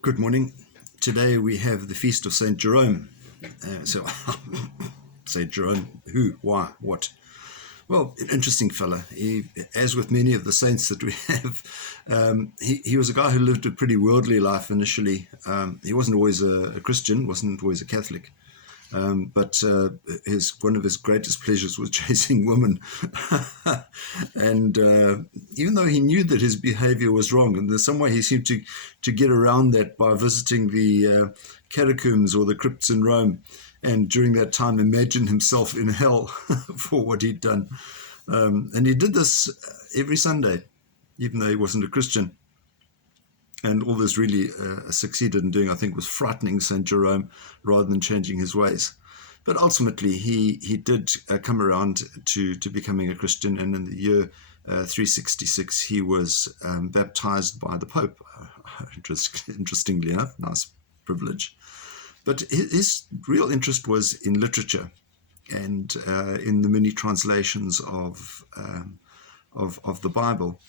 Good morning. Today we have the feast of Saint Jerome. Saint Jerome, who, why, what? Well, an interesting fella. He, as with many of the saints that we have, he was a guy who lived a pretty worldly life initially. He wasn't always a Christian, wasn't always a Catholic. But one of his greatest pleasures was chasing women. And even though he knew that his behavior was wrong, and in some way he seemed to get around that by visiting the catacombs or the crypts in Rome, and during that time imagine himself in hell for what he'd done. And he did this every Sunday, even though he wasn't a Christian. And all this really succeeded in doing, I think, was frightening St. Jerome rather than changing his ways. But ultimately, he did come around to becoming a Christian. And in the year 366, he was baptized by the Pope. Interestingly enough, nice privilege. But his real interest was in literature and in the many translations of the Bible.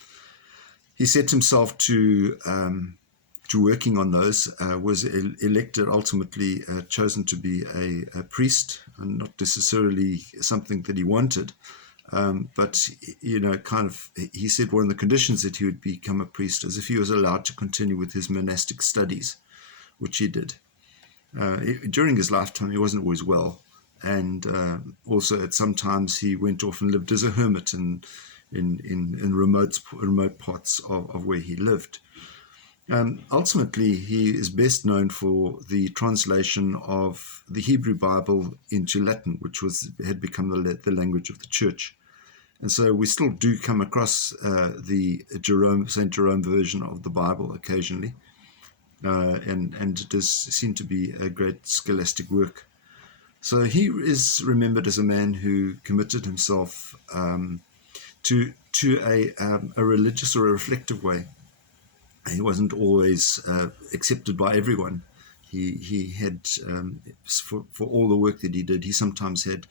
He set himself to working on those, was elected, ultimately chosen to be a priest, and not necessarily something that he wanted. But, he said one of the conditions that he would become a priest is if he was allowed to continue with his monastic studies, which he did. During his lifetime, he wasn't always well. And also at some times he went off and lived as a hermit in remote parts of where he lived. Ultimately, he is best known for the translation of the Hebrew Bible into Latin, which had become the language of the church. And so we still do come across the St. Jerome version of the Bible occasionally, and it does seem to be a great scholastic work. So he is remembered as a man who committed himself to a religious or a reflective way. He wasn't always accepted by everyone. He had, for all the work that he did, he sometimes had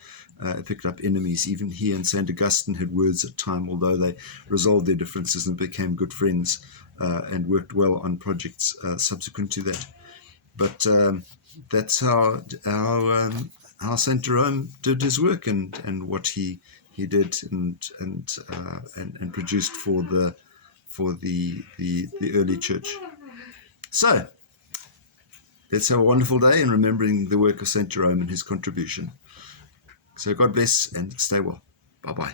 picked up enemies. Even he and St. Augustine had words at time, although they resolved their differences and became good friends and worked well on projects subsequent to that. But that's how St. Jerome did his work and what he did and produced for the early church. So let's have a wonderful day in remembering the work of St. Jerome and his contribution. So God bless and stay well. Bye-bye.